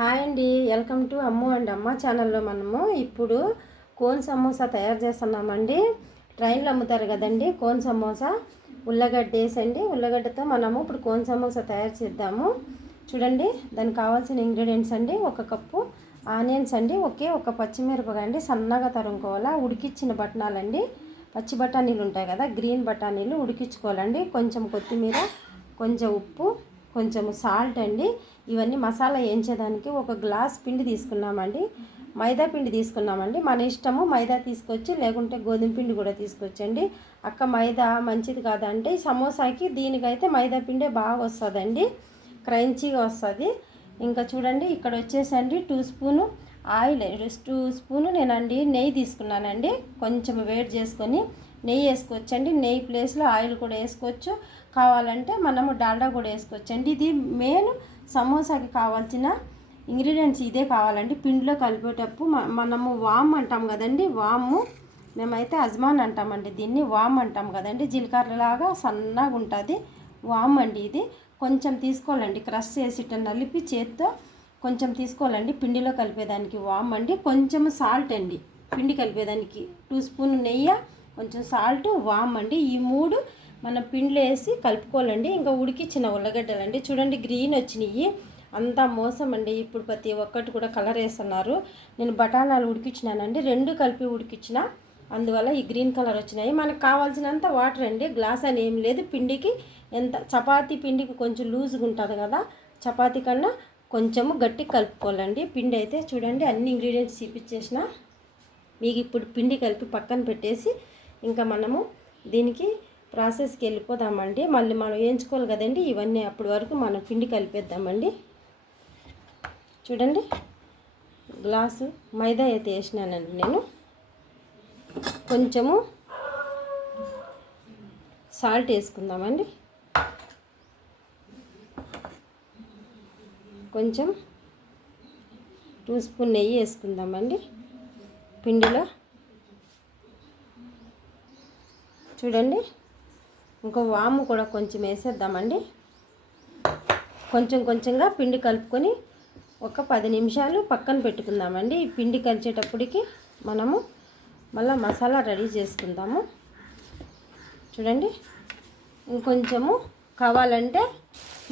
Hi అండి, welcome to Ammu and అమ్మ ఛానల్లో మనము ఇప్పుడు కోన్ సమోసా తయారు చేస్తున్నామండి. ట్రైన్లో అమ్ముతారు కదండి కోన్ సమోసా. ఉల్లగడ్డ వేసండి, ఉల్లగడ్డతో మనము ఇప్పుడు కోన్ సమోసా తయారు చేద్దాము. చూడండి, దానికి కావాల్సిన ఇంగ్రీడియంట్స్ అండి: 1 కప్పు ఆనియన్స్ అండి, ఒక పచ్చిమిరపకాయ అండి, సన్నగా తరుముకోవాలా. ఉడికిచ్చిన బఠానీలండి, పచ్చి బఠానీలు ఉంటాయి కదా, గ్రీన్ బఠానీలు ఉడికించుకోవాలండి. కొంచెం కొత్తిమీర, కొంచెం ఉప్పు, కొంచెం సాల్ట్ అండి. ఇవన్నీ మసాలా వేయించేదానికి 1 గ్లాస్ పిండి తీసుకున్నామండి. మైదా పిండి తీసుకున్నామండి. మన ఇష్టము, మైదా తీసుకోవచ్చు, లేకుంటే గోధుమ పిండి కూడా తీసుకోవచ్చండి. అక్క మైదా మంచిది కాదంటే సమోసాకి దీనికైతే మైదా పిండే బాగా వస్తుందండి, క్రంచీగా వస్తుంది. ఇంకా చూడండి, ఇక్కడ వచ్చేసండి 2 స్పూను ఆయిల్, 2 స్పూను నేనండి నెయ్యి తీసుకున్నానండి. కొంచెం వేడి చేసుకొని నెయ్యి వేసుకోవచ్చండి. నెయ్యి ప్లేస్లో ఆయిల్ కూడా వేసుకోవచ్చు, కావాలంటే మనము డాల్డా కూడా వేసుకోవచ్చండి. ఇది మెయిన్ సమోసాకి కావాల్సిన ఇంగ్రీడియంట్స్ ఇదే కావాలండి. పిండిలో కలిపేటప్పుడు మనము వామ్ అంటాం కదండి, వాము, మేమైతే అజ్మాన్ అంటామండి, దీన్ని వామ్ అంటాం కదండి, జీలకర్రలాగా సన్నగా ఉంటుంది వామ్ అండి. ఇది కొంచెం తీసుకోవాలండి, క్రష్ చేసి నలిపి చేత్తో కొంచెం తీసుకోవాలండి పిండిలో కలిపేదానికి వామ్ అండి. కొంచెం సాల్ట్ అండి, పిండి కలిపేదానికి 2 స్పూన్ నెయ్యి, కొంచెం సాల్ట్, వామ్ అండి. ఈ 3 మనం పిండిలో వేసి కలుపుకోవాలండి. ఇంకా ఉడికిచ్చిన ఉల్లగడ్డలండి, చూడండి గ్రీన్ వచ్చినాయి, అంతా మోసం అండి. ఇప్పుడు ప్రతి ఒక్కటి కూడా కలర్ వేస్తున్నారు. నేను బఠానాలు ఉడికిచ్చినానండి, 2 కలిపి ఉడికిచ్చిన, అందువల్ల ఈ గ్రీన్ కలర్ వచ్చినాయి. మనకు కావాల్సినంత వాటర్ అండి, గ్లాస్ అని ఏం లేదు. పిండికి ఎంత, చపాతీ పిండికి కొంచెం లూజ్గా ఉంటుంది కదా, చపాతీ కన్నా కొంచెము గట్టి కలుపుకోవాలండి పిండి అయితే. చూడండి, అన్ని ఇంగ్రీడియంట్స్ చూపించేసిన మీకు. ఇప్పుడు పిండి కలిపి పక్కన పెట్టేసి ఇంకా మనము దీనికి ప్రాసెస్కి వెళ్ళిపోదామండి. మళ్ళీ మనం వేయించుకోవాలి కదండి ఇవన్నీ, అప్పటి వరకు మనం పిండి కలిపేద్దామండి. చూడండి, గ్లాసు మైదా అయితే వేసినానండి నేను. కొంచెము సాల్ట్ వేసుకుందామండి, కొంచెం 2 స్పూన్ నెయ్యి వేసుకుందామండి పిండిలో. చూడండి, ఇంకో వాము కూడా కొంచెం వేసేద్దామండి. కొంచెం కొంచెంగా పిండి కలుపుకొని ఒక 10 నిమిషాలు పక్కన పెట్టుకుందామండి. ఈ పిండి కలిసేటప్పటికి మనము మళ్ళీ మసాలా రెడీ చేసుకుందాము. చూడండి, ఇంకొంచెము కావాలంటే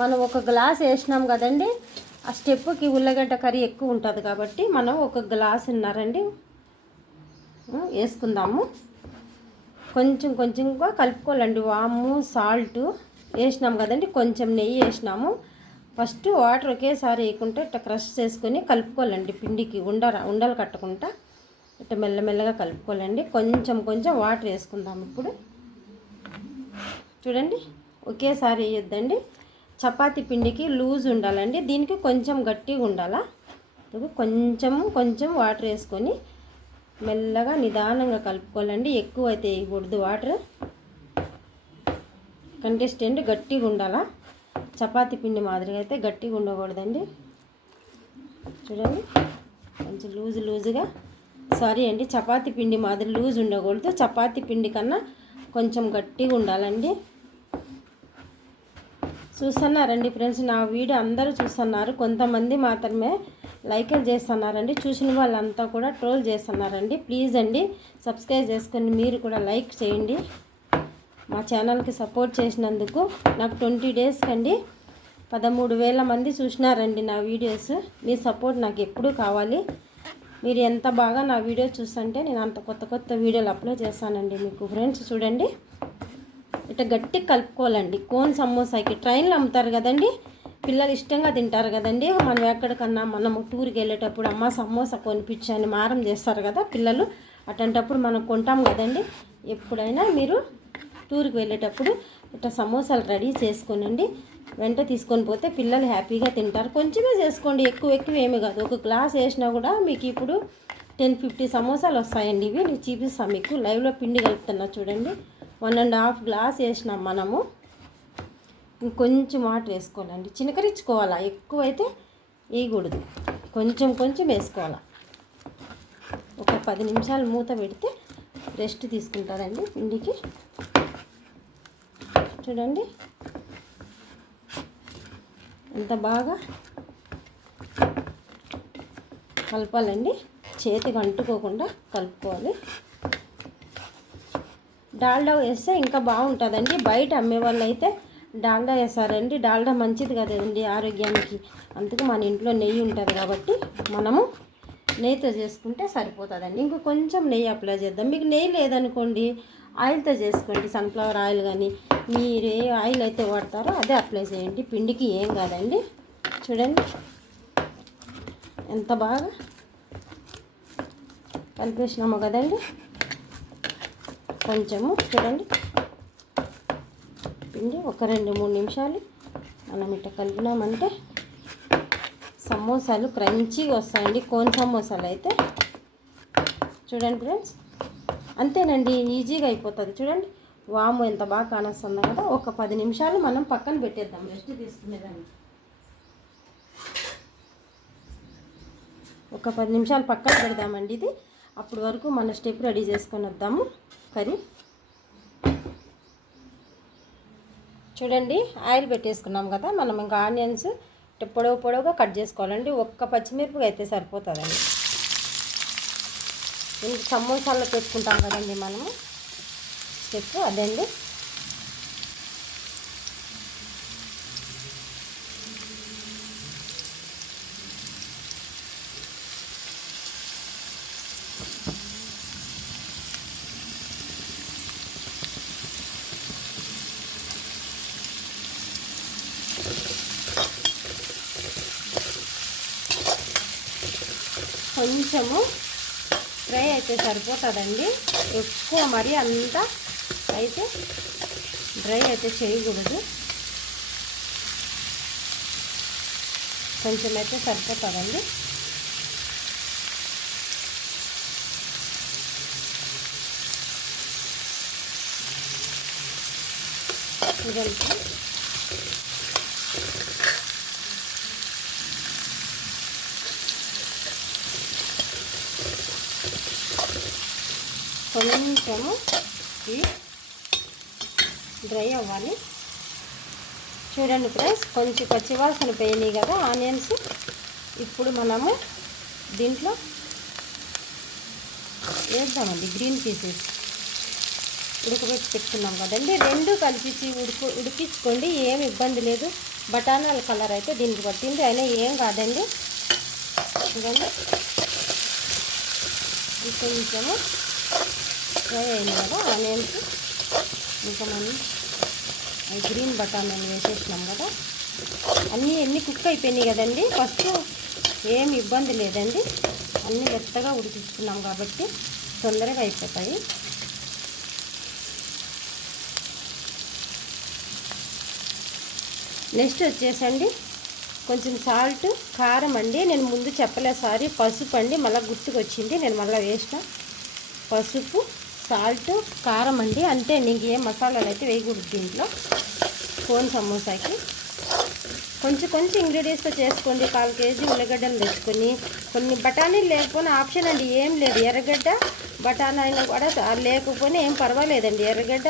మనం 1 గ్లాస్ వేసినాం కదండి, ఆ స్టెప్కి ఉల్లగడ్డ కర్రీ ఎక్కువ ఉంటుంది కాబట్టి మనం 1 గ్లాసున్నరండి వేసుకుందాము. కొంచెం కొంచెంగా కలుపుకోవాలండి. వాము, సాల్ట్ వేసినాం కదండి, కొంచెం నెయ్యి వేసినాము. ఫస్ట్ వాటర్ ఒకేసారి వేయకుంటే ఇట్లా క్రష్ చేసుకొని కలుపుకోవాలండి పిండికి, ఉండలు కట్టకుండా ఇట్లా మెల్లమెల్లగా కలుపుకోవాలండి. కొంచెం కొంచెం వాటర్ వేసుకుందాం ఇప్పుడు. చూడండి, ఒకేసారి వేయొద్దండి, చపాతీ పిండికి లూజ్ ఉండాలండి, దీనికి కొంచెం గట్టిగా ఉండాలా. కొంచెం కొంచెం వాటర్ వేసుకొని మెల్లగా నిదానంగా కలుపుకోవాలండి. ఎక్కువ అయితే వేయకూడదు వాటర్, కంటెస్టెంట్ గట్టిగా ఉండాలా. చపాతీ పిండి మాదిరిగా అయితే గట్టిగా ఉండకూడదండి. చూడండి, కొంచెం లూజుగా, సారీ అండి, చపాతీ పిండి మాదిరి లూజ్ ఉండకూడదు, చపాతీ పిండి కన్నా కొంచెం గట్టిగా ఉండాలండి. చూస్తున్నారండి ఫ్రెండ్స్, నా వీడియో అందరూ చూస్తున్నారు, కొంతమంది మాత్రమే లైక్లు చేస్తున్నారండి. చూసిన వాళ్ళంతా కూడా ట్రోల్ చేస్తున్నారండి. ప్లీజ్ అండి, సబ్స్క్రైబ్ చేసుకొని మీరు కూడా లైక్ చేయండి. మా ఛానల్కి సపోర్ట్ చేసినందుకు. నాకు 20 డేస్ కండి 13,000 మంది చూసినారండి నా వీడియోస్. మీ సపోర్ట్ నాకు ఎప్పుడూ కావాలి. మీరు ఎంత బాగా నా వీడియో చూస్తుంటే నేను అంత కొత్త వీడియోలు అప్లోడ్ చేస్తానండి మీకు. ఫ్రెండ్స్ చూడండి, ఇట్లా గట్టి కలుపుకోవాలండి. కోన్ సమోసాకి ట్రైన్లో అమ్ముతారు కదండి, పిల్లలు ఇష్టంగా తింటారు కదండి. మనం ఎక్కడికన్నా మనము టూర్కి వెళ్ళేటప్పుడు అమ్మ సమోసా కొనిపించని మారం చేస్తారు కదా పిల్లలు, అట్లాంటప్పుడు మనం కొంటాం కదండి. ఎప్పుడైనా మీరు టూర్కి వెళ్ళేటప్పుడు ఇట్లా సమోసాలు రెడీ చేసుకోనండి, వెంట తీసుకొని పోతే పిల్లలు హ్యాపీగా తింటారు. కొంచెమే చేసుకోండి, ఎక్కువ ఏమీ కాదు. 1 గ్లాస్ వేసినా కూడా మీకు ఇప్పుడు 10-50 సమోసాలు వస్తాయండి. ఇవి నేను చూపిస్తాను మీకు, లైవ్లో పిండి కలుపుతున్నా చూడండి. 1.5 గ్లాస్ వేసినాం మనము. ఇంకొంచెం వాటర్ వేసుకోవాలండి, చినకరించుకోవాలా, ఎక్కువైతే వేయకూడదు, కొంచెం కొంచెం వేసుకోవాలా. ఒక 10 నిమిషాలు మూత పెడితే రెస్ట్ తీసుకుంటారండి పిండికి. చూడండి, ఎంత బాగా కలపాలండి, చేతికి అంటుకోకుండా కలుపుకోవాలి. డాల్డా వేస్తే ఇంకా బాగుంటుందండి. బయట అమ్మే వాళ్ళు అయితే డాల్డా వేస్తారండి. డాల్డా మంచిది కదండి ఆరోగ్యానికి. అందుకు మన ఇంట్లో నెయ్యి ఉంటుంది కాబట్టి మనము నెయ్యితో చేసుకుంటే సరిపోతుందండి. ఇంకో కొంచెం నెయ్యి అప్లై చేద్దాం. మీకు నెయ్యి లేదనుకోండి ఆయిల్తో చేసుకోండి. సన్ఫ్లవర్ ఆయిల్ కానీ మీరు ఏ ఆయిల్ అయితే వాడతారో అదే అప్లై చేయండి. పిండికి ఏం కాదండి. చూడండి ఎంత బాగా కలిపేసినాము కదండి. కొంచెము చూడండి పిండి ఒక 2-3 నిమిషాలు మనం ఇట్లా కలిపినామంటే సమోసాలు క్రంచీగా వస్తాయండి. కోన్ సమోసాలు అయితే చూడండి ఫ్రెండ్స్, అంతేనండి, ఈజీగా అయిపోతుంది. చూడండి వాము ఎంత బాగా కానొస్తుందో కదా. ఒక 10 నిమిషాలు మనం పక్కన పెట్టేద్దాం, రెస్ట్ తీసుకునేదాన్ని. ఒక 10 నిమిషాలు పక్కన పెడదామండి ఇది. అప్పటి వరకు మన స్టెప్ రెడీ చేసుకొని వద్దాము కర్రీ. చూడండి ఆయిల్ పెట్టేసుకున్నాం కదా. మనం ఇంకా ఆనియన్స్ పొడవుగా కట్ చేసుకోవాలండి. ఒక్క పచ్చిమిరపకాయ అయితే సరిపోతుందండి. సమోసాల్లో పెట్టుకుంటాం కదండి మనము స్టెప్, అదండి. కొంచెము ఫ్రై అయితే సరిపోతుందండి. ఎక్కువ మరి అంతా అయితే డ్రై అయితే చేయకూడదు. కొంచెం అయితే సరిపోతుందండి. ఇదంతా కొంచెము డ్రై అవ్వాలి. చూడండి ఫ్రెండ్స్, కొంచెం పచ్చివాసన పోయినాయి కదా ఆనియన్స్. ఇప్పుడు మనము దీంట్లో వేద్దామండి గ్రీన్ పీసెస్. ఉడకబెట్టి పెట్టుకున్నాం కదండి, రెండు కలిపి ఉడికించుకోండి, ఏమి ఇబ్బంది లేదు. బఠానాల కలర్ అయితే దీనికి పట్టింది, అయినా ఏం కాదండి. చూడండి కొంచెము ఫ్రై అయింది కదా ఆనియన్స్. ఇంకా మనం గ్రీన్ బఠానాలు వేసేసినాం కదా. అన్నీ కుక్ అయిపోయినాయి కదండి. ఫస్ట్ ఏమి ఇబ్బంది లేదండి, అన్నీ మెత్తగా ఉడికించుకున్నాం కాబట్టి తొందరగా అయిపోతాయి. నెక్స్ట్ వచ్చేసండి కొంచెం సాల్ట్, కారం అండి. నేను ముందు చెప్పలేదు, సారీ. పసుపు అండి, మళ్ళీ గుర్తుకొచ్చింది, నేను మళ్ళీ వేసిన. పసుపు, సాల్ట్, కారం అండి, అంతే. నీకు ఏ మసాలాలు అయితే వేయకూడదు దీంట్లో. కోన్ సమోసాకి కొంచెం ఇంగ్రీడియంట్స్తో చేసుకోండి. 1/4 కేజీ ఉల్లిగడ్డలు తెచ్చుకొని, కొన్ని బఠానీలు లేకపోయినా ఆప్షన్ అండి, ఏం లేదు. ఎర్రగడ్డ బఠానీ అయినా కూడా లేకపోయినా ఏం పర్వాలేదండి. ఎర్రగడ్డ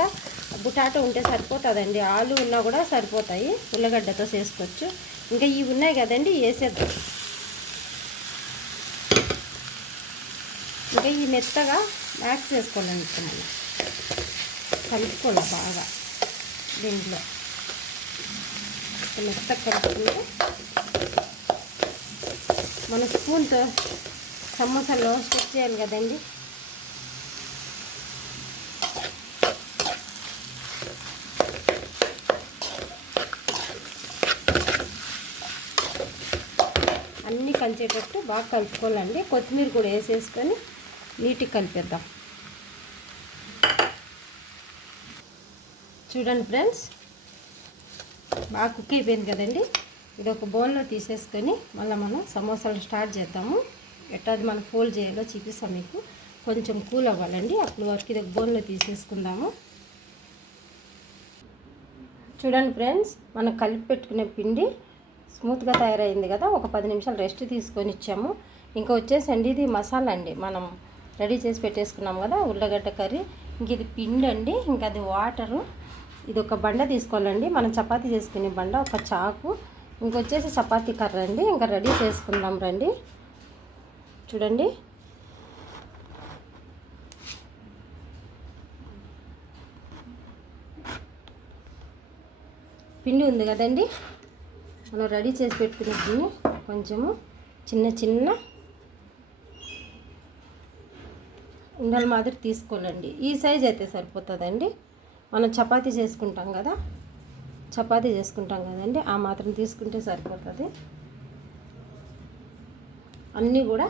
బుటాటో ఉంటే సరిపోతుందండి. ఆలు ఉన్నా కూడా సరిపోతాయి, ఉల్లగడ్డతో చేసుకోవచ్చు. ఇంకా ఇవి ఉన్నాయి కదండి, వేసేద్దాం. ఇంకా ఈ మెత్తగా మ్యాక్స్ చేసుకోవాలండి. మనం కలుపుకోవాలి బాగా. దీంట్లో మెత్తగా కలుపుకుంటే మన స్పూన్తో సమోసాలో స్టెప్ చేయాలి కదండి. అన్నీ కలిసేటట్టు బాగా కలుపుకోవాలండి. కొత్తిమీర కూడా వేసేసుకొని నీట్గా కలిపేద్దాం. చూడండి ఫ్రెండ్స్, బాగా కుక్ అయిపోయింది కదండి. ఇది ఒక బౌల్లో తీసేసుకొని మళ్ళీ మనం సమోసాలు స్టార్ట్ చేద్దాము. ఎట్టాది మనం ఫోల్డ్ చేయాలో చూపిస్తాం మీకు. కొంచెం కూల్ అవ్వాలండి, అప్పుడు వరకు ఇది ఒక బౌల్లో తీసేసుకుందాము. చూడండి ఫ్రెండ్స్, మనం కలిపి పెట్టుకునే పిండి స్మూత్గా తయారైంది కదా. ఒక 10 నిమిషాలు రెస్ట్ తీసుకొని ఇచ్చాము. ఇంకా వచ్చేసండి ఇది మసాలా అండి, మనం రెడీ చేసి పెట్టేసుకున్నాం కదా ఉల్లగడ్డ కర్రీ. ఇంక ఇది పిండి అండి, ఇంకా అది వాటరు. ఇది ఒక బండ తీసుకోవాలండి, మనం చపాతీ చేసుకునే బండ, ఒక చాకు, ఇంకొచ్చేసి చపాతీ కర్ర అండి. ఇంకా రెడీ చేసుకుందాం రండి. చూడండి. పిండి ఉంది కదండి, మనం రెడీ చేసి పెట్టుకునే దీన్ని కొంచెము చిన్న చిన్న ఉండల మాదిరి తీసుకోవాలండి. ఈ సైజ్ అయితే సరిపోతుందండి. మనం చపాతీ చేసుకుంటాం కదండి, ఆ మాత్రం తీసుకుంటే సరిపోతుంది. అన్నీ కూడా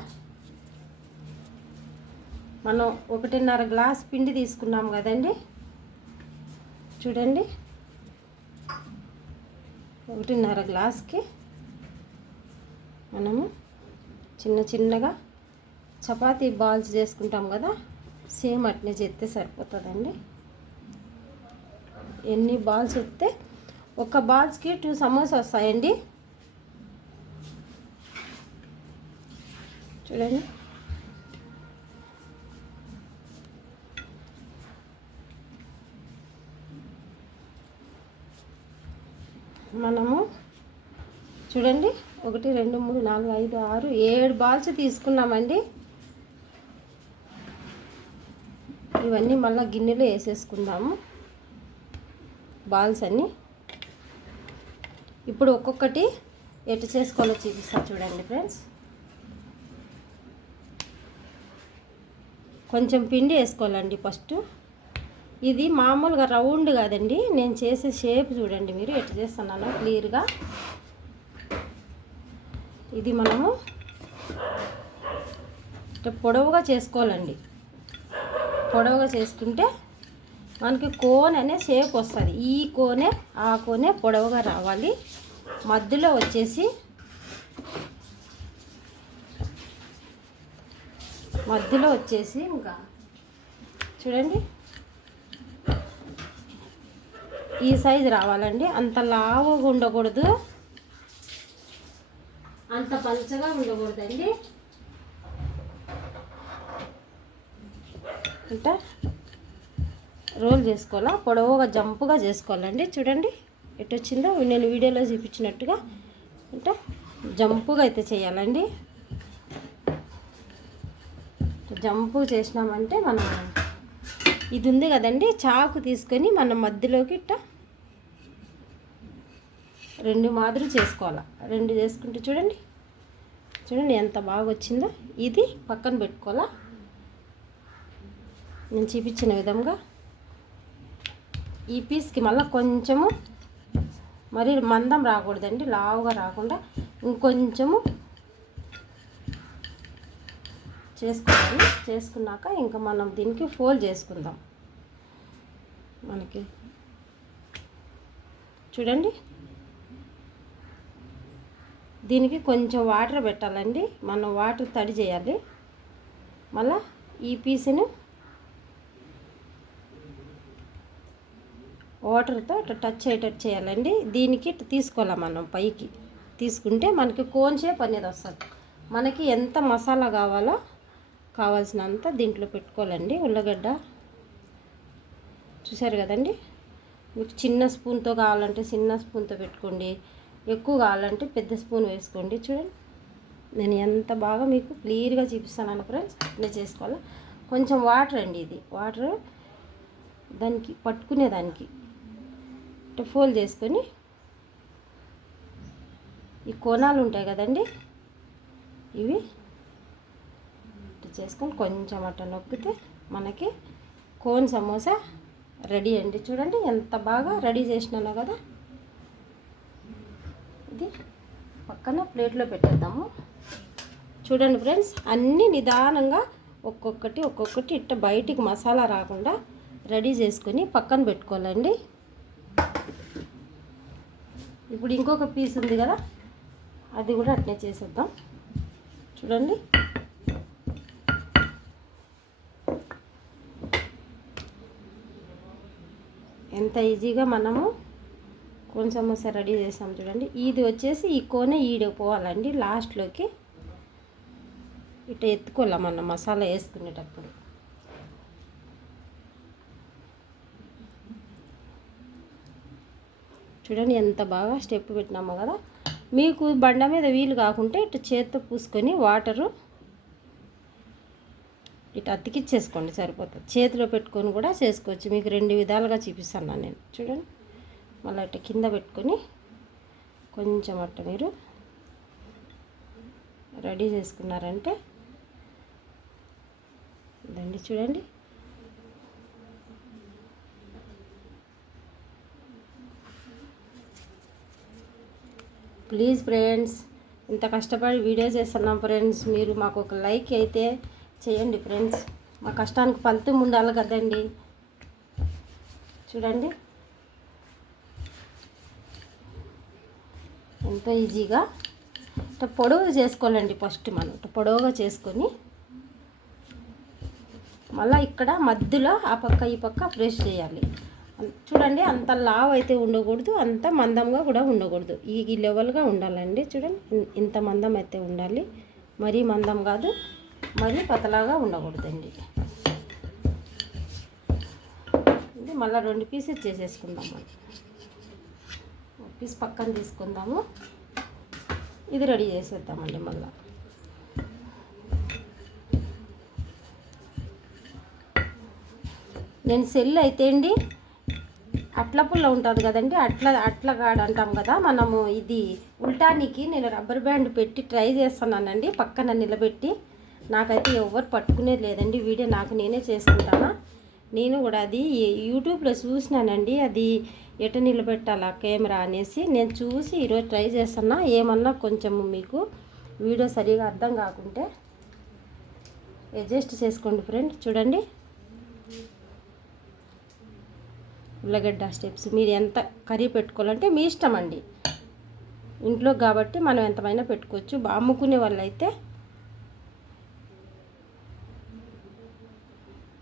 మనం 1.5 గ్లాస్ పిండి తీసుకున్నాం కదండి. చూడండి, 1.5 గ్లాస్కి మనము చిన్న చిన్నగా చపాతీ బాల్స్ చేసుకుంటాం కదా, సేమ్ అట్నే చేస్తే సరిపోతుందండి. ఎన్ని బాల్స్ వస్తే ఒక బాల్స్కి 2 సమోసా వస్తాయండి. చూడండి, మనము చూడండి 1 2 3 4 5 6 7 బాల్స్ తీసుకున్నామండి. ఇవన్నీ మళ్ళీ గిన్నెలో వేసేసుకుందాము బాల్స్ అన్నీ. ఇప్పుడు ఒక్కొక్కటి ఎటు చేసుకోవాలో చూపిస్తా చూడండి ఫ్రెండ్స్. కొంచెం పిండి వేసుకోవాలండి ఫస్ట్. ఇది మామూలుగా రౌండ్ కాదండి, నేను చేసే షేప్ చూడండి మీరు ఎట్లా చేస్తున్నానో క్లియర్గా. ఇది మనము పొడవుగా చేసుకోవాలండి. పొడవుగా చేసుకుంటే మనకి కోన్ అనే షేప్ వస్తుంది. ఈ కోనే ఆ కోనే పొడవుగా రావాలి. మధ్యలో వచ్చేసి ఇంకా చూడండి ఈ సైజు రావాలండి. అంత లావుగా ఉండకూడదు, అంత పలుచగా ఉండకూడదండి. అంటే రోల్ చేసుకోవాలా, పొడవుగా జంపుగా చేసుకోవాలండి. చూడండి ఎటు వచ్చిందో నేను వీడియోలో చూపించినట్టుగా, అంటే జంపుగా అయితే చేయాలండి. జంపు చేసినామంటే మనం ఇది ఉంది కదండి, చాకు తీసుకొని మనం మధ్యలోకి ఇట్ట 2 మాదిరి చేసుకోవాలి. 2 చేసుకుంటే చూడండి ఎంత బాగా వచ్చిందో. ఇది పక్కన పెట్టుకోవాలా నేను చూపించిన విధంగా. ఈ పీస్కి మళ్ళీ కొంచెము మరి మందం రాకూడదండి, లావుగా రాకుండా ఇంకొంచెము చేసుకోవాలి. చేసుకున్నాక ఇంకా మనం దీనికి ఫోల్డ్ చేసుకుందాం. మనకి చూడండి దీనికి కొంచెం వాటర్ పెట్టాలండి, మనం వాటర్ తడి చేయాలి. మళ్ళీ ఈ పీస్ని వాటర్తో టచ్ అయ్యేటట్టు చేయాలండి. దీనికి తీసుకోవాలి మనం, పైకి తీసుకుంటే మనకి కోన్ షేప్ అనేది వస్తుంది. మనకి ఎంత మసాలా కావాలో కావాల్సినంత దీంట్లో పెట్టుకోవాలండి. ఉల్లగడ్డ చూసారు కదండి. మీకు చిన్న స్పూన్తో కావాలంటే చిన్న స్పూన్తో పెట్టుకోండి, ఎక్కువ కావాలంటే పెద్ద స్పూన్ వేసుకోండి. చూడండి నేను ఎంత బాగా మీకు క్లియర్గా చూపిస్తాను ఫ్రెండ్స్. ఇట్లా చేసుకోవాలి. కొంచెం వాటర్ అండి, ఇది వాటర్ దానికి పట్టుకునేదానికి ఫోల్డ్ చేసుకొని ఈ కోణాలు ఉంటాయి కదండి, ఇవి చేసుకొని కొంచెం అట్లా నొక్కితే మనకి కోన్ సమోసా రెడీ అండి. చూడండి ఎంత బాగా రెడీ చేసినానో కదా. ఇది పక్కన ప్లేట్లో పెట్టేద్దాము. చూడండి ఫ్రెండ్స్, అన్నీ నిదానంగా ఒక్కొక్కటి ఇట్ట బయటికి మసాలా రాకుండా రెడీ చేసుకొని పక్కన పెట్టుకోవాలండి. ఇప్పుడు ఇంకొక పీస్ ఉంది కదా, అది కూడా అట్నే చేసేద్దాం. చూడండి ఎంత ఈజీగా మనము కోన్ సమోసా రెడీ చేసాం. చూడండి ఇది వచ్చేసి ఈ కోనే ఈడిపోవాలండి. లాస్ట్లోకి ఇట్లా ఎత్తుకోవాలి మనం మసాలా వేసుకునేటప్పుడు. చూడండి ఎంత బాగా స్టెప్ పెట్టినామో కదా. మీకు బండ మీద వీలు కాకుంటే ఇట్లా చేత్తో పూసుకొని వాటరు ఇటు అతికిచ్చేసుకోండి సరిపోతుంది. చేతిలో పెట్టుకొని కూడా చేసుకోవచ్చు. మీకు 2 విధాలుగా చూపిస్తాను నేను. చూడండి, మళ్ళీ అట్ట కింద పెట్టుకొని కొంచెం అట్ట మీరు రెడీ చేసుకున్నారంటే ఇదండి. చూడండి, ప్లీజ్ ఫ్రెండ్స్, ఇంత కష్టపడి వీడియో చేస్తున్నాం ఫ్రెండ్స్, మీరు మాకు ఒక లైక్ అయితే చేయండి ఫ్రెండ్స్. మా కష్టానికి ఫలితం ఉండాలి కదండి. చూడండి, ఎంతో ఈజీగా పొడవు చేసుకోవాలండి. ఫస్ట్ మనం పొడవుగా చేసుకొని మళ్ళీ ఇక్కడ మధ్యలో ఆ పక్క ఈ పక్క ప్రెస్ చేయాలి. చూడండి, అంత లావ్ అయితే ఉండకూడదు, అంత మందంగా కూడా ఉండకూడదు. ఈ లెవెల్గా ఉండాలండి. చూడండి, ఇంత మందం అయితే ఉండాలి. మరీ మందం కాదు, మరీ పతలాగా ఉండకూడదండి. మళ్ళీ 2 పీసెస్ చేసేసుకుందాం. మనం ఒక పీస్ పక్కన తీసుకుందాము. ఇది రెడీ చేసేద్దామండి. మళ్ళీ నేను సెల్ అయితే అండి అట్ల పుల్ల ఉంటుంది కదండి, అట్ల కాడ అంటాం కదా మనము. ఇది ఉల్టానికి నేను రబ్బర్ బ్యాండ్ పెట్టి ట్రై చేస్తున్నానండి, పక్కన నిలబెట్టి. నాకైతే ఎవరు పట్టుకునేది లేదండి. వీడియో నాకు నేనే చేసుకుంటాను. నేను కూడా అది యూట్యూబ్లో చూసినానండి, అది ఎట నిలబెట్టాలా కెమెరా అనేసి నేను చూసి ఈరోజు ట్రై చేస్తున్నా. ఏమన్నా కొంచెం మీకు వీడియో సరిగా అర్థం కాకుంటే అడ్జస్ట్ చేసుకోండి ఫ్రెండ్. చూడండి, ఉల్లగడ్డ స్టెప్స్ మీరు ఎంత కర్రీ పెట్టుకోవాలంటే మీ ఇష్టం అండి. ఇంట్లో కాబట్టి మనం ఎంతమైనా పెట్టుకోవచ్చు. అమ్ముకునే వాళ్ళు అయితే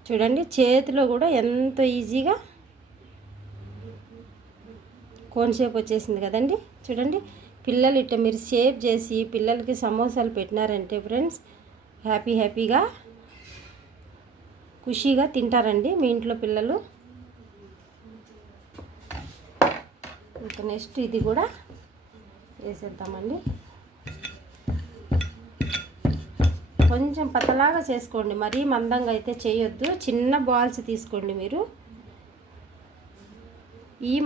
చూడండి, చేతిలో కూడా ఎంతో ఈజీగా కోన్ షేప్ వచ్చేసింది కదండి. చూడండి, పిల్లలు ఇట్లా మీరు షేప్ చేసి పిల్లలకి సమోసాలు పెట్టినారంటే ఫ్రెండ్స్ హ్యాపీగా ఖుషీగా తింటారండి మీ ఇంట్లో పిల్లలు. ఇంకా నెక్స్ట్ ఇది కూడా వేసేద్దామండి. కొంచెం పతలాగా చేసుకోండి, మరీ మందంగా అయితే చేయొద్దు. చిన్న బాల్స్ తీసుకోండి మీరు.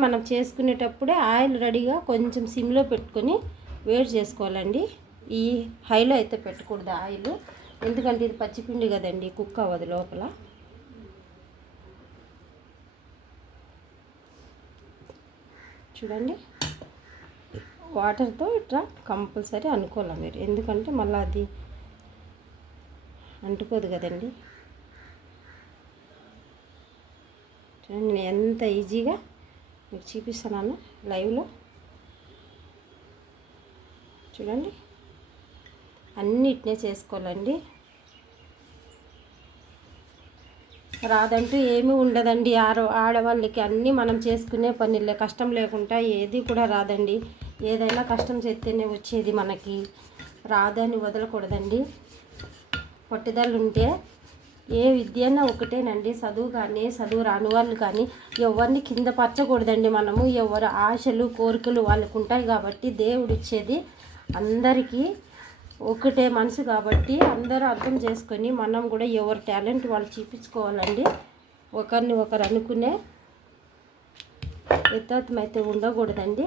మనం చేసుకునేటప్పుడే ఆయిల్ రెడీగా కొంచెం సిమ్లో పెట్టుకొని వేడి చేసుకోవాలండి. ఈ హైలో అయితే పెట్టకూడదు ఆయిల్, ఎందుకంటే ఇది పచ్చిపిండి కదండి, కుక్ అవ్వదు లోపల. చూడండి, వాటర్తో ఇట్లా కంపల్సరీ అనుకోవాలి మీరు, ఎందుకంటే మళ్ళీ అది అంటుకోదు కదండి. చూడండి, నేను ఎంత ఈజీగా మీకు చూపిస్తున్నాను లైవ్లో. చూడండి, అన్నిటినే చేసుకోవాలండి. రాదంటూ ఏమీ ఉండదండి. ఆడవాళ్ళకి అన్నీ మనం చేసుకునే పనులే, కష్టం లేకుండా ఏది కూడా రాదండి. ఏదైనా కష్టం చేస్తేనే వచ్చేది మనకి, రాదని వదలకూడదండి. పట్టుదల ఉంటే ఏ విద్యనా ఒకటేనండి. చదువు కానీ చదువు రాని వాళ్ళు కానీ ఎవరిని కింద పరచకూడదండి. మనము ఎవరి ఆశలు కోరికలు వాళ్ళకు ఉంటాయి కాబట్టి దేవుడు ఇచ్చేది అందరికీ ఒకటే మనసు కాబట్టి అందరూ అర్థం చేసుకొని మనం కూడా ఎవరి టాలెంట్ వాళ్ళు చూపించుకోవాలండి. ఒకరిని ఒకరు అనుకునే యథార్థమైతే ఉండకూడదండి.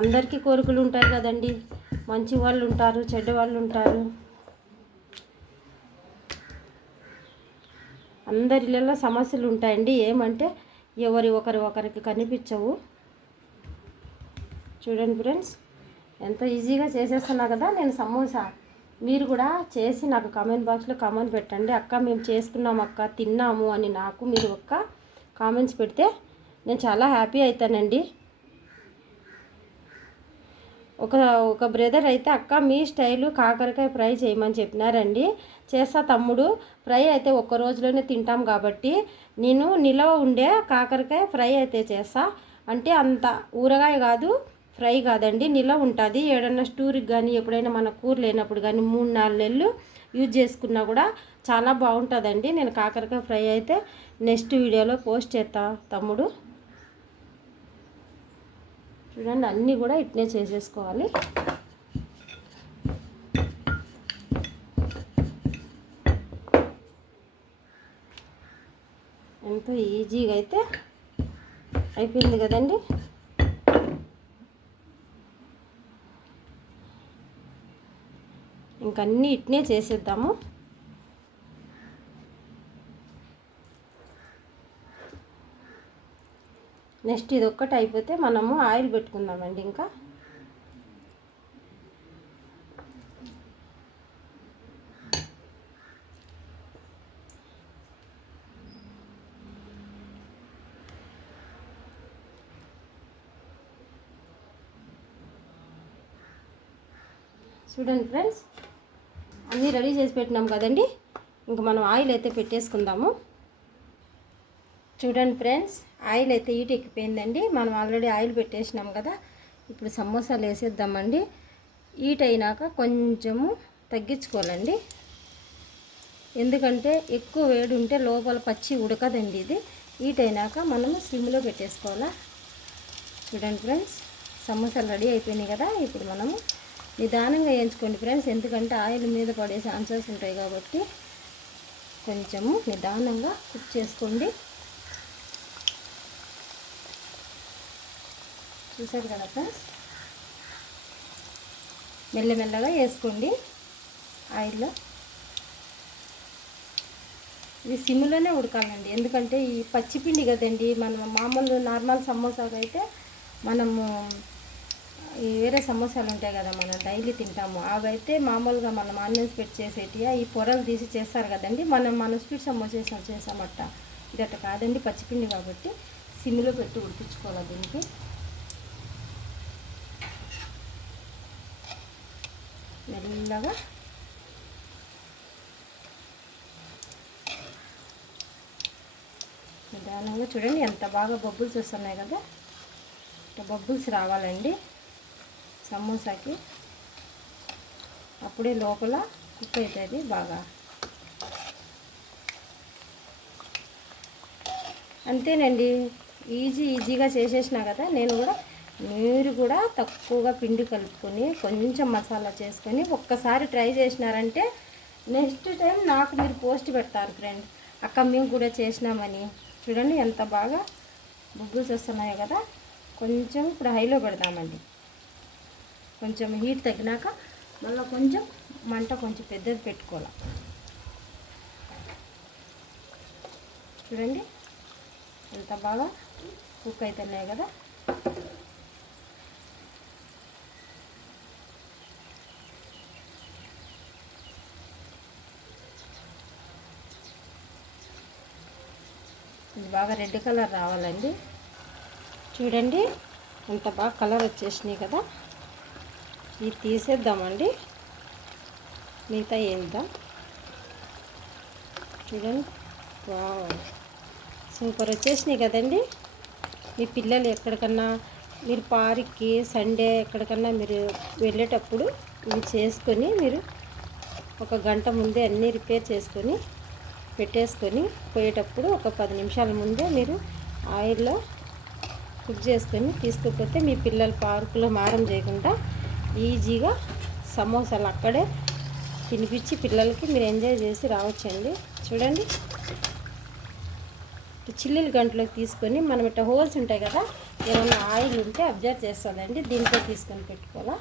అందరికీ కోరికలు ఉంటాయి కదండి, మంచి వాళ్ళు ఉంటారు, చెడ్డ వాళ్ళు ఉంటారు. అందరిలో సమస్యలు ఉంటాయండి. ఏమంటే ఒకరికి కనిపించవు. చూడండి ఫ్రెండ్స్, ఎంతో ఈజీగా చేసేస్తున్నా కదా నేను సమోసా. మీరు కూడా చేసి నాకు కామెంట్ బాక్స్లో కామెంట్ పెట్టండి. అక్క మేము చేసుకున్నాం అక్క, తిన్నాము అని నాకు మీరు ఒక్క కామెంట్స్ పెడితే నేను చాలా హ్యాపీ అవుతానండి. ఒక బ్రదర్ అయితే అక్క మీ స్టైలు కాకరకాయ ఫ్రై చేయమని చెప్పినారండి. చేస్తా తమ్ముడు, ఫ్రై అయితే ఒక్క రోజులోనే తింటాం కాబట్టి నేను నిలవ ఉండే కాకరకాయ ఫ్రై అయితే చేస్తా. అంటే అంత ఊరగాయ కాదు, ఫ్రై కాదండి, నిలవ ఉంటుంది. ఏడన్నా స్టోర్కి కానీ ఎప్పుడైనా మన కూర లేనప్పుడు కానీ 3-4 నెలలు యూజ్ చేసుకున్నా కూడా చాలా బాగుంటుందండి. నేను కాకరకాయ ఫ్రై అయితే నెక్స్ట్ వీడియోలో పోస్ట్ చేస్తా తమ్ముడు. చూడండి, అన్నీ కూడా ఇట్నే చేసేసుకోవాలి. ఎంతో ఈజీగా అయితే అయిపోయింది కదండి. ఇంకన్నీ ఇట్నే చేసేద్దాము. నెక్స్ట్ ఇది ఒక్కటి అయిపోతే మనము ఆయిల్ పెట్టుకుందామండి. ఇంకా చూడండి ఫ్రెండ్స్, అన్నీ రెడీ చేసి పెట్టినాం కదండి. ఇంక మనం ఆయిల్ అయితే పెట్టేసుకుందాము. చూడండి ఫ్రెండ్స్, ఆయిల్ అయితే హీట్ ఎక్కిపోయిందండి. మనం ఆల్రెడీ ఆయిల్ పెట్టేసినాం కదా. ఇప్పుడు సమోసాలు వేసేద్దామండి. హీట్ అయినాక కొంచెము తగ్గించుకోవాలండి, ఎందుకంటే ఎక్కువ వేడి ఉంటే లోపల పచ్చి ఉడకదండి. ఇది హీట్ అయినాక మనము సిమ్లో పెట్టేసుకోవాలా. చూడండి ఫ్రెండ్స్, సమోసాలు రెడీ అయిపోయినాయి కదా. ఇప్పుడు మనము నిదానంగా వేయించుకోండి ఫ్రెండ్స్, ఎందుకంటే ఆయిల్ మీద పడే ఛాన్సెస్ ఉంటాయి కాబట్టి కొంచెము నిదానంగా కుక్ చేసుకోండి. చూసారు కదా ఫ్రెండ్స్, మెల్లమెల్లగా వేసుకోండి ఆయిల్లో. ఇది సిమ్లోనే ఉడకాలండి, ఎందుకంటే ఈ పచ్చిపిండి కదండి. మనం మామూలు నార్మల్ సమోసాకి అయితే మనము ఈ వేరే సమోసాలు ఉంటాయి కదా, మనం డైలీ తింటాము, అవైతే మామూలుగా మనం ఆనియన్స్ పెట్టి చేసేటి ఈ పొరలు తీసి చేస్తారు కదండి. మనం స్వీట్ సమోసా చేసామట. ఇది అట్ట కాదండి, పచ్చిపిండి కాబట్టి సిమ్లో పెట్టి ఉడికించుకోవాలి. దీనికి మెల్లగా నిదానంగా చూడండి, ఎంత బాగా బబుల్స్ వస్తున్నాయి కదా. బబుల్స్ రావాలండి సమోసాకి, అప్పుడే లోపల కుక్ అవుతుంది బాగా. అంతేనండి, ఈజీగా చేసేసినా కదా. మీరు కూడా తక్కువగా పిండి కలుపుకొని కొంచెం మసాలా చేసుకొని ఒక్కసారి ట్రై చేసినారంటే నెక్స్ట్ టైం నాకు మీరు పోస్ట్ పెడతారు ఫ్రెండ్, అక్క మేము కూడా చేసినామని. చూడండి ఎంత బాగా బుబ్బుల్స్ వస్తున్నాయి కదా. కొంచెం ఇప్పుడు హైలో పెడదామండి. కొంచెం హీట్ తగ్గినాక మళ్ళీ కొంచెం మంట కొంచెం పెద్దది పెట్టుకోవాలి. చూడండి ఎంత బాగా కుక్ అవుతున్నాయి కదా. ఇది బాగా రెడ్ కలర్ రావాలండి. చూడండి ఎంత బాగా కలర్ వచ్చేసినాయి కదా. ఇది తీసేద్దామండి, మిగతా వేద్దాం. చూడండి, వావ్ సూపర్ వచ్చేసినాయి కదండి. మీ పిల్లలు ఎక్కడికన్నా మీరు పార్క్కి సండే ఎక్కడికన్నా మీరు వెళ్ళేటప్పుడు ఇవి చేసుకొని మీరు ఒక గంట ముందే అన్నీ రిపేర్ చేసుకొని పెట్టేసుకొని పోయేటప్పుడు ఒక 10 నిమిషాల ముందే మీరు ఆయిల్లో కుక్ చేసుకొని తీసుకుపోతే మీ పిల్లలు పార్కులో మారం చేయకుండా ఈజీగా సమోసాలు అక్కడే తినిపించి పిల్లలకి మీరు ఎంజాయ్ చేసి రావచ్చండి. చూడండి, చిల్లీలు గంటలోకి తీసుకొని మనం ఇట్లా హోల్స్ ఉంటాయి కదా, ఏమైనా ఆయిల్ ఉంటే అబ్జర్వ్ చేస్తుందండి. దీంట్లో తీసుకొని పెట్టుకోవాలా,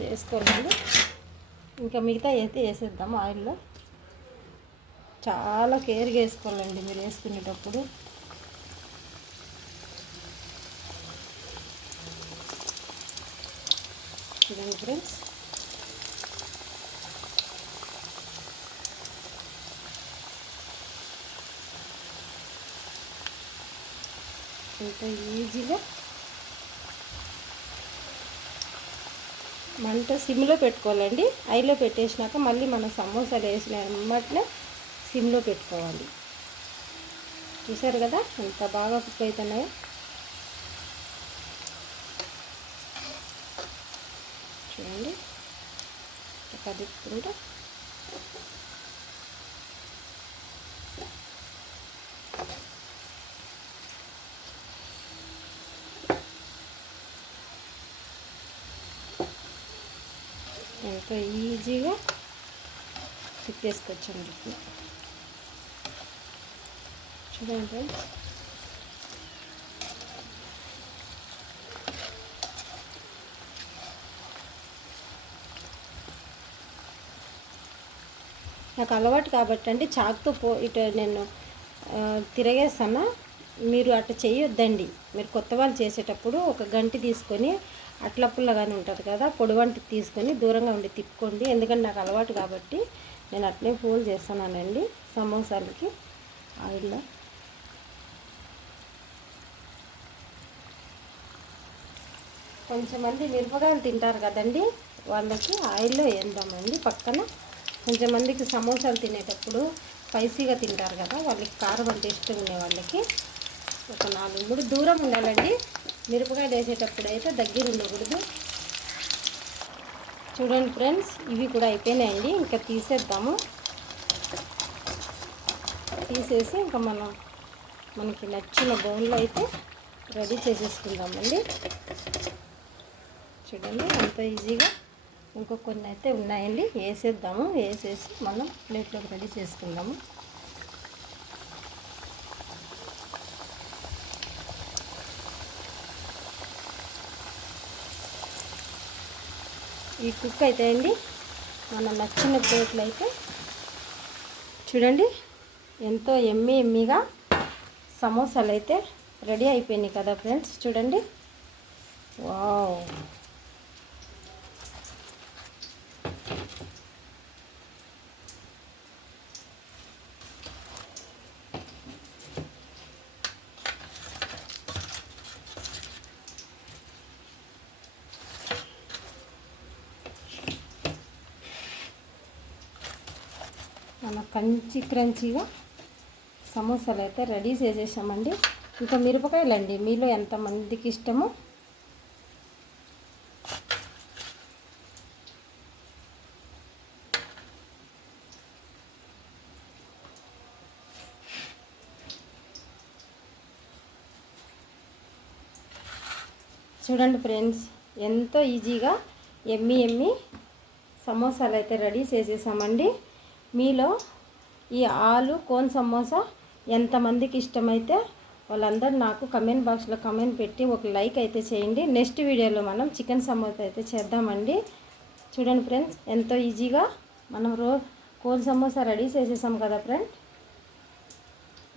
చేసుకోవాలండి. ఇంకా మిగతా అయితే వేసేద్దాము ఆయిల్లో. చాలా కేర్గా వేసుకోవాలండి మీరు వేసుకునేటప్పుడు. చూడండి ఫ్రెండ్స్, ఇంకా ఈజీగా మంట సిమ్లో పెట్టుకోవాలండి. హైలో పెట్టేసినాక మళ్ళీ మనం సమోసాలు వేసిన వెంబటనే సిమ్లో పెట్టుకోవాలి. చూసారు కదా ఎంత బాగా కుక్ అవుతున్నాయో. చూడండి కదుపుకుంటూ ఎంతో ఈజీగా తిప్పేసుకొచ్చండి ఇట్లా. చూడండి ఫ్రెండ్స్, నాకు అలవాటు కాబట్టి అండి చాకుతో ఇటు నేను తిరగేస్తాను. మీరు అట్లా చేయొద్దండి. మీరు కొత్త వాళ్ళు చేసేటప్పుడు ఒక గంటి తీసుకొని అట్ల పుల్లగానే ఉంటుంది కదా, పొడివంటి తీసుకొని దూరంగా ఉండి తిప్పుకోండి. ఎందుకంటే నాకు అలవాటు కాబట్టి నేను అట్లే ఫోల్డ్ చేస్తున్నానండి సమోసాలకి ఆయిల్లో. కొంచెమంది మిరపకాయలు తింటారు కదండి, వాళ్ళకి ఆయిల్లో వేద్దామండి పక్కన. కొంచెంమందికి సమోసాలు తినేటప్పుడు స్పైసీగా తింటారు కదా, వాళ్ళకి కారం అంటే ఇష్టం ఉండే వాళ్ళకి ఒక 4-3 దూరం ఉండాలండి. మిరపకాయలు వేసేటప్పుడు అయితే దగ్గర ఉండకూడదు. చూడండి ఫ్రెండ్స్, ఇవి కూడా అయిపోయినాయండి. ఇంకా తీసేద్దాము. తీసేసి ఇంకా మనకి నచ్చిన బౌల్లో అయితే రెడీ చేసేసుకుందామండి. చూడండి ఎంతో ఈజీగా. ఇంకో కొన్ని అయితే ఉన్నాయండి, వేసేద్దాము. వేసేసి మనం ప్లేట్లోకి రెడీ చేసుకుందాము. ఈ కుక్ అయితే అండి మన నచ్చిన ప్లేట్లు అయితే చూడండి ఎంతో ఎమ్మీగా సమోసాలు అయితే రెడీ అయిపోయినాయి కదా ఫ్రెండ్స్. చూడండి, వావ్. మన క్రంచీగా సమోసాలు అయితే రెడీ చేసేసామండి. ఇంకా మిరపకాయలండి, మీలో ఎంతమందికి ఇష్టమో చూడండి ఫ్రెండ్స్, ఎంతో ఈజీగా ఎమ్మి సమోసాలు అయితే రెడీ చేసేసామండి. మీలో ఈ ఆలు కోన్ సమోసా ఎంతమందికి ఇష్టమైతే వాళ్ళందరూ నాకు కమెంట్ బాక్స్లో కమెంట్ పెట్టి ఒక లైక్ అయితే చేయండి. నెక్స్ట్ వీడియోలో మనం చికెన్ సమోసా అయితే చేద్దామండి. చూడండి ఫ్రెండ్స్, ఎంతో ఈజీగా మనం కోన్ సమోసా రెడీ చేసేసాం కదా ఫ్రెండ్.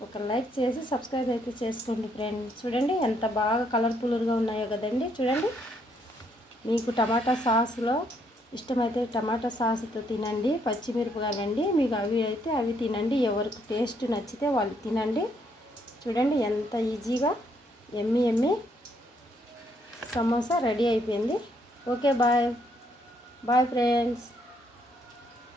ఒక లైక్ చేసి సబ్స్క్రైబ్ అయితే చేసుకోండి ఫ్రెండ్స్. చూడండి ఎంత బాగా కలర్ఫుల్గా ఉన్నాయో కదండి. చూడండి, మీకు టమాటా సాస్లో ఇష్టమైతే టమాటా సాస్తో తినండి. పచ్చిమిరపకాయలండి, మీకు అవి అయితే అవి తినండి. ఎవరికి టేస్ట్ నచ్చితే వాళ్ళు తినండి. చూడండి ఎంత ఈజీగా ఎమ్మి సమోసా రెడీ అయిపోయింది. Okay, bye friends.